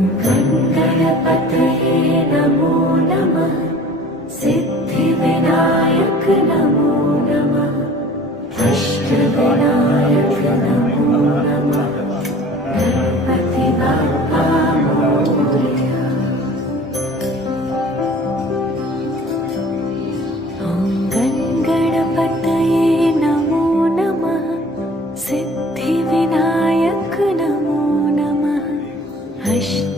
गणपतये नमो नमः। सिद्धिविनायक नमो नमः। अष्टविनायक नमो नमः। गणपति बाप्पा मोरया। ॐ गणगणपतये नमो नमः। सिद्धिविनायक wish.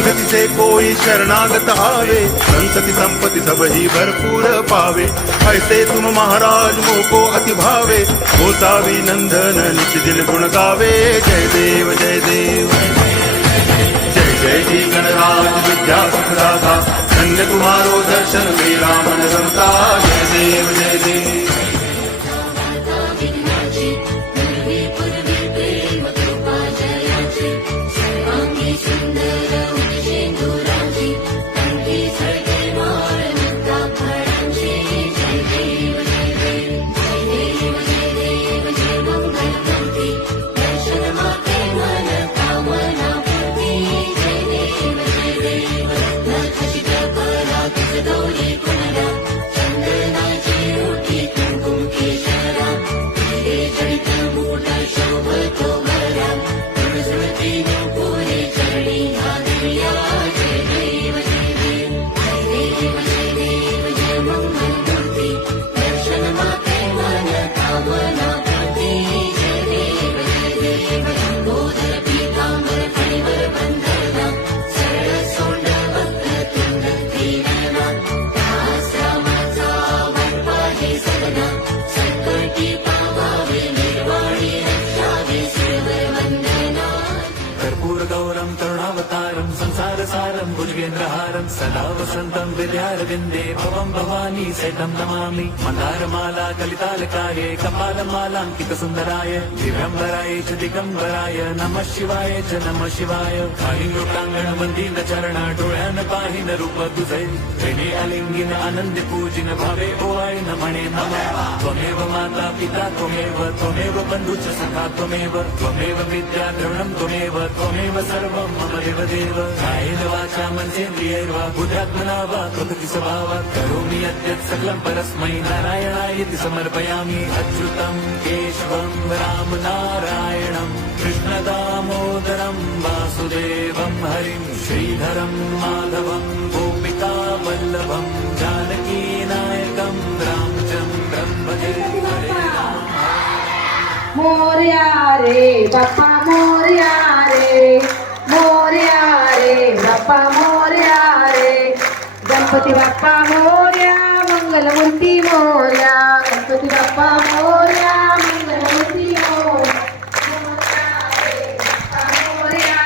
भगति से कोई शरणागत आवे। संतति संपत्ति सब ही भरपूर पावे। ऐसे तुम महाराज मोको अति भावे। गोसावी नंदन नित दिन गुण गावे। जय देव जय देव, जय जय जी गणराज विद्या सुखदाता धन्य तुम्हारो दर्शन मेरा मन रमता। Thank you. संसार सारम भुजगेंद्रहारम सदा वसंतम विद्यारविंदे भवम भवानी सैतम नमामि। मन्दारमाला, कलितालकाये कपालमालांकित सुंदराय दिव्यंबराय च दिगंबराय नमः शिवाय च नमः शिवाय। मंदिर चरण डोळ्यान पाहिन रूप तुझे प्रेमे अलिंगिन आनंद पूजिन भावे ओवाय न म्हणे नम। त्वमेव माता, पिता, त्वमेव त्वमेव बंधुच सखा, त्वमेव त्वमेव विद्या द्रवणं त्वमेव त्वमेव सर्वं मम देव देव कायेन वाचा मनसेन्द्रियैर्वा म्हणजे बुद्ध्यात्मना वा प्रकृति स्वभावात् करोमि यद्यत् सकलं परस्मै नारायणाय इति समर्पयामि अच्युतं केशवं राम नारायणं कृष्णदामोदरं वासुदेवं हरिं श्रीधरं माधवं गोपिका वल्लभं जानकीनायकं रामचन्द्रं भजे हरे राम। मोरया रे बाप्पा मोरया रे। गणपती बाप्पा मोर्या मंगलमूर्ती मोर्या. गणपती बाप्पा मोर्या मंगलमूर्ती मोरया. मोरया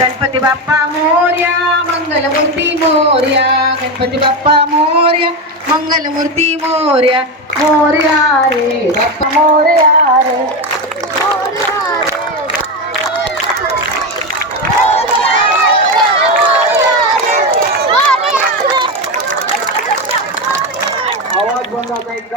गणपती बाप्पा मोरया मंगलमूर्ती मोरया. गणपती बाप्पा मोरया मंगलमूर्ती मोर्या. मोरया रे बाप्पा मोर्या रे. quando alguém